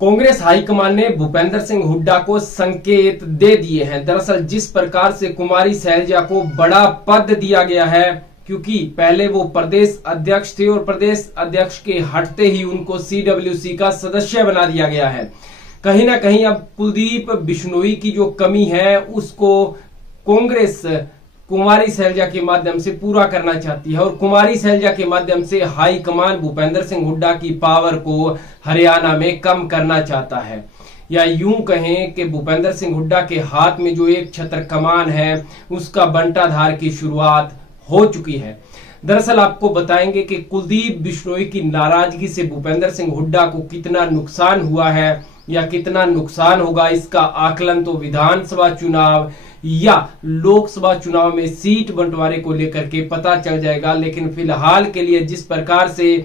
Congress high command ने भूपेंद्र सिंह हुड्डा को संकेत दे दिए हैं। दरअसल जिस प्रकार से कुमारी शैलजा को बड़ा पद दिया गया है, क्योंकि पहले वो प्रदेश अध्यक्ष थे और प्रदेश अध्यक्ष के हटते ही उनको सीडब्ल्यूसी का सदस्य बना दिया गया है। कहीं ना कहीं अब कुलदीप बिश्नोई की जो कमी है उसको कांग्रेस कुमारी शैलजा के माध्यम से पूरा करना चाहती है और कुमारी शैलजा के माध्यम से हाईकमान भूपेंद्र सिंह हुड्डा की पावर को हरियाणा में कम करना चाहता है, या यूं कहें कि भूपेंद्र सिंह हुड्डा के हाथ में जो एक छत्र कमान है उसका बंटाधार की शुरुआत हो चुकी है। दरअसल आपको बताएंगे कि कुलदीप बिश्नोई की नाराजगी से भूपेंद्र सिंह हुड्डा को कितना नुकसान हुआ है या कितना नुकसान होगा, इसका आकलन तो विधानसभा चुनाव या लोकसभा चुनाव में सीट बंटवारे को लेकर के पता चल जाएगा। लेकिन फिलहाल के लिए जिस प्रकार से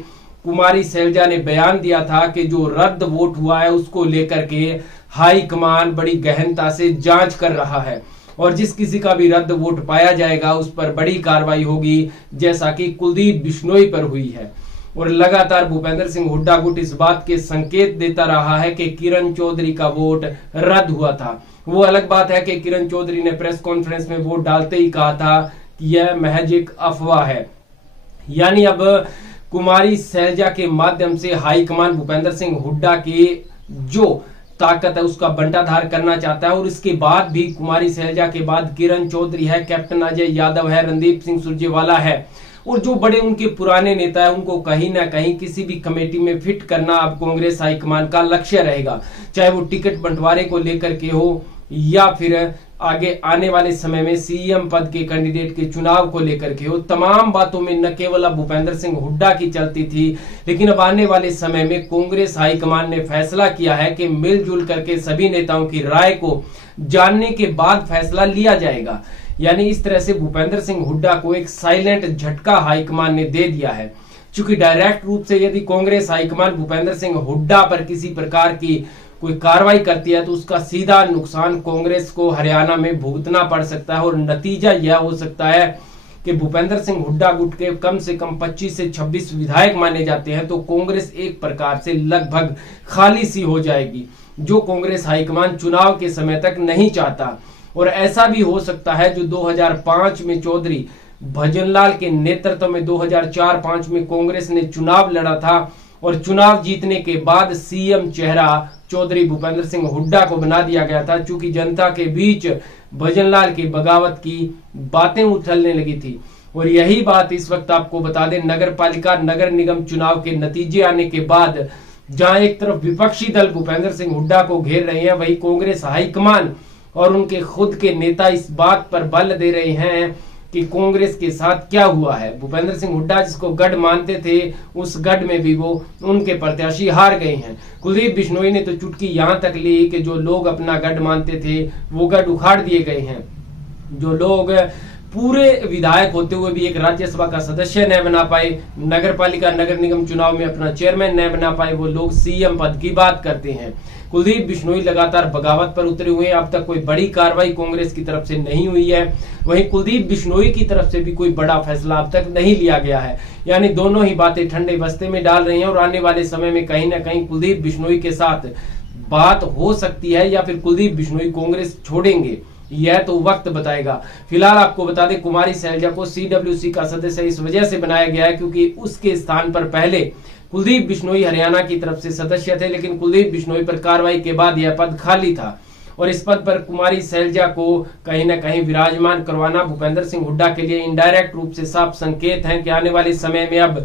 कुमारी शैलजा ने बयान दिया था कि जो रद्द वोट हुआ है उसको लेकर के हाईकमान बड़ी गहनता से जांच कर रहा है और जिस किसी का भी रद्द वोट पाया जाएगा उस पर बड़ी कार्रवाई होगी, जैसा कि कुलदीप बिश्नोई पर हुई है। और लगातार भूपेंद्र सिंह हुड्डा गुट इस बात के संकेत देता रहा है कि किरण चौधरी का वोट रद्द हुआ था। वो अलग बात है कि किरण चौधरी ने प्रेस कॉन्फ्रेंस में वोट डालते ही कहा था कि यह महज एक अफवाह है। यानी अब कुमारी शैलजा के माध्यम से हाईकमान भूपेंद्र सिंह हुड्डा की जो ताकत है उसका बंटाधार करना चाहता है। और इसके बाद भी कुमारी शैलजा के बाद किरण चौधरी है, कैप्टन अजय यादव है, रणदीप सिंह सुरजेवाला है और जो बड़े उनके पुराने नेता है उनको कहीं ना कहीं किसी भी कमेटी में फिट करना अब कांग्रेस हाईकमान का लक्ष्य रहेगा, चाहे वो टिकट बंटवारे को लेकर के हो या फिर आगे आने वाले समय में सीएम पद के कैंडिडेट के चुनाव को लेकर के हो। तमाम बातों में न केवल अब भूपेंद्र सिंह हुड्डा की चलती थी, लेकिन अब आने वाले समय में कांग्रेस हाईकमान ने फैसला किया है कि मिलजुल करके सभी नेताओं की राय को जानने के बाद फैसला लिया जाएगा। यानी इस तरह से भूपेंद्र सिंह हुड्डा को एक साइलेंट झटका हाईकमान ने दे दिया है। चूंकि डायरेक्ट रूप से यदि कांग्रेस हाईकमान भूपेंद्र सिंह हुड्डा पर किसी प्रकार की कोई कार्रवाई करती है तो उसका सीधा नुकसान कांग्रेस को हरियाणा में भुगतना पड़ सकता है और नतीजा यह हो सकता है कि भूपेंद्र सिंह हुड्डा गुट के कम से कम 25 से 26 विधायक माने जाते हैं, तो कांग्रेस एक प्रकार से लगभग खाली सी हो जाएगी, जो कांग्रेस हाईकमान चुनाव के समय तक नहीं चाहता। और ऐसा भी हो सकता है जो 2005 में चौधरी भजनलाल के नेतृत्व में 2004-5 में कांग्रेस ने चुनाव लड़ा था और चुनाव जीतने के बाद सीएम चेहरा चौधरी भूपेंद्र सिंह हुड्डा को बना दिया गया था। चूंकि जनता के बीच भजनलाल की बगावत की बातें उछलने लगी थी। और यही बात इस वक्त आपको बता दें, नगर पालिका नगर निगम चुनाव के नतीजे आने के बाद जहां एक तरफ विपक्षी दल भूपेंद्र सिंह हुड्डा को घेर रहे हैं, वही कांग्रेस हाईकमान और उनके खुद के नेता इस बात पर बल दे रहे हैं कि कांग्रेस के साथ क्या हुआ है। भूपेंद्र सिंह हुड्डा जिसको गढ़ मानते थे उस गढ़ में भी वो उनके प्रत्याशी हार गए हैं। कुलदीप बिश्नोई ने तो चुटकी यहां तक ली कि जो लोग अपना गढ़ मानते थे वो गढ़ उखाड़ दिए गए हैं। जो लोग पूरे विधायक होते हुए भी एक राज्यसभा का सदस्य न बना पाए, नगर पालिका नगर निगम चुनाव में अपना चेयरमैन न बना पाए, वो लोग सीएम पद की बात करते हैं। कुलदीप बिश्नोई लगातार बगावत पर उतरे हुए हैं। अब तक कोई बड़ी कार्रवाई कांग्रेस की तरफ से नहीं हुई है। वहीं कुलदीप बिश्नोई की तरफ से भी कोई बड़ा फैसला अब तक नहीं लिया गया है। यानी दोनों ही बातें ठंडे बस्ते में डाल रही हैं और आने वाले समय में कहीं ना कहीं कुलदीप बिश्नोई के साथ बात हो सकती है या फिर कुलदीप बिश्नोई कांग्रेस छोड़ेंगे, यह तो वक्त बताएगा। फिलहाल आपको बता दें कुमारी शैलजा को सीडब्ल्यूसी का सदस्य इस वजह से बनाया गया है क्योंकि उसके स्थान पर पहले कुलदीप बिश्नोई हरियाणा की तरफ से सदस्य थे, लेकिन कुलदीप बिश्नोई पर कार्रवाई के बाद यह पद खाली था और इस पद पर कुमारी शैलजा को कहीं ना कहीं विराजमान करवाना भूपेंद्र सिंह हुड्डा के लिए इनडायरेक्ट रूप से साफ संकेत है कि आने वाले समय में अब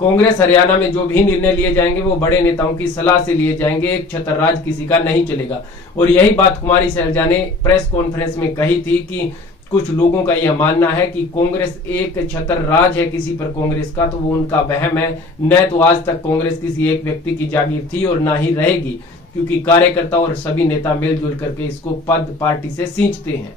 कांग्रेस हरियाणा में जो भी निर्णय लिए जाएंगे वो बड़े नेताओं की सलाह से लिए जाएंगे, एक छत्र राज किसी का नहीं चलेगा। और यही बात कुमारी शैलजा ने प्रेस कॉन्फ्रेंस में कही थी कि कुछ लोगों का यह मानना है कि कांग्रेस एक छत्र राज है किसी पर कांग्रेस का, तो वो उनका वहम है। न तो आज तक कांग्रेस किसी एक व्यक्ति की जागीर थी और ना ही रहेगी, क्योंकि कार्यकर्ता और सभी नेता मिलजुल करके इसको पद पार्टी से सींचते हैं।